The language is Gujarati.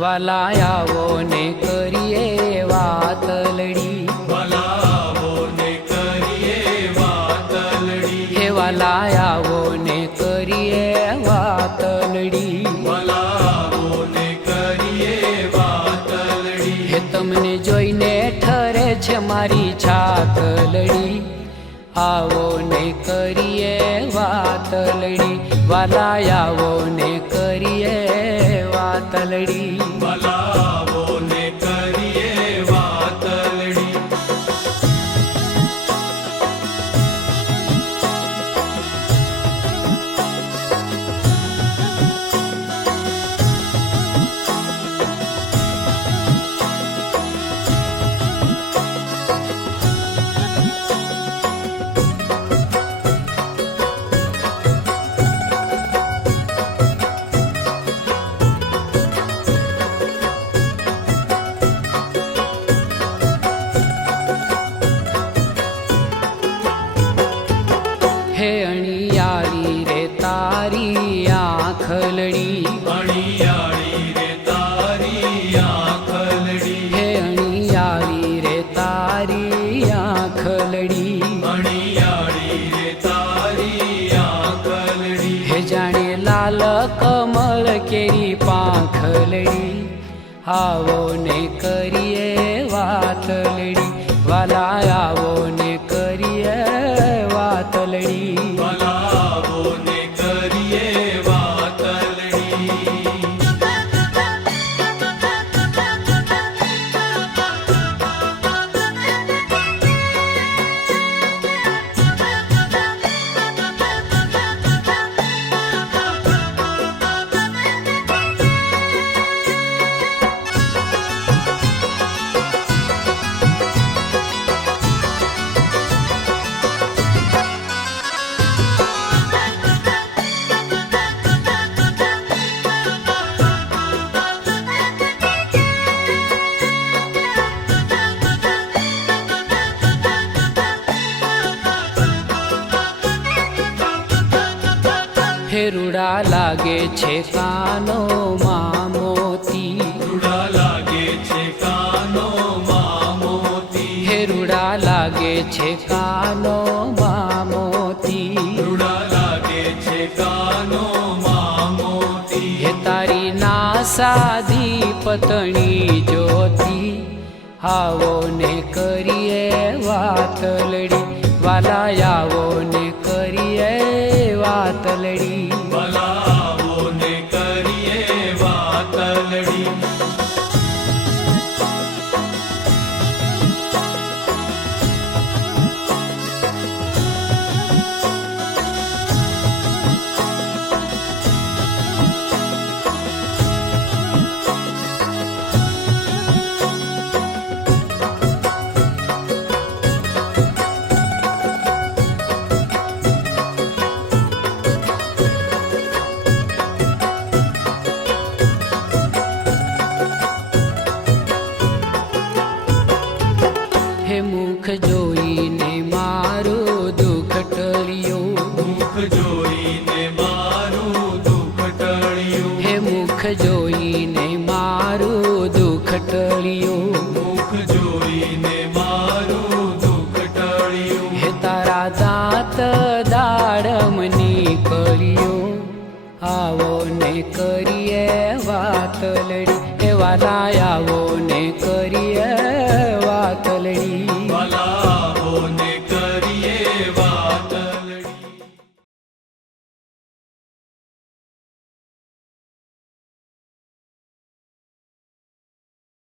વાલા આવો ને કરીએ વાતલડી ભલાવો ને કરીએ વાતલડી હે વાલા આવો ને કરીએ વાતલડી હે તમને જોઈને ઠરે છે મારી છાતલડી આવો ને કરીએ વાતલડી વાલા આવો ને વાતલડી કેરી આવો ને કરીએ વાતલડી વાલા આવો ને ફેરુડા લાગે છે કાનો મામોતી રૂડા લાગે છે કાનો મામોતી રૂડા લાગે છે કાનો મામોતી રૂડા લાગે છે કાનો મામોતી હે તારી ના સાધી પતણી જોતી આવો ને કરીએ વાતલડી વાલા આવો ને કરીએ વાતલડી ભલાવો ટળ્યું મુખ જોઈને મારું દુઃખ ટળ્યું હે મુખ જોઈને મારું દુઃખ ટળ્યું મુખ જોઈને મારું દુઃખ ટળ્યું હે તારા દાંત દાડમની કર્યું. આવો ને કરીએ વાતલડી હે વાલા આવો ને કરીએ વાતલડી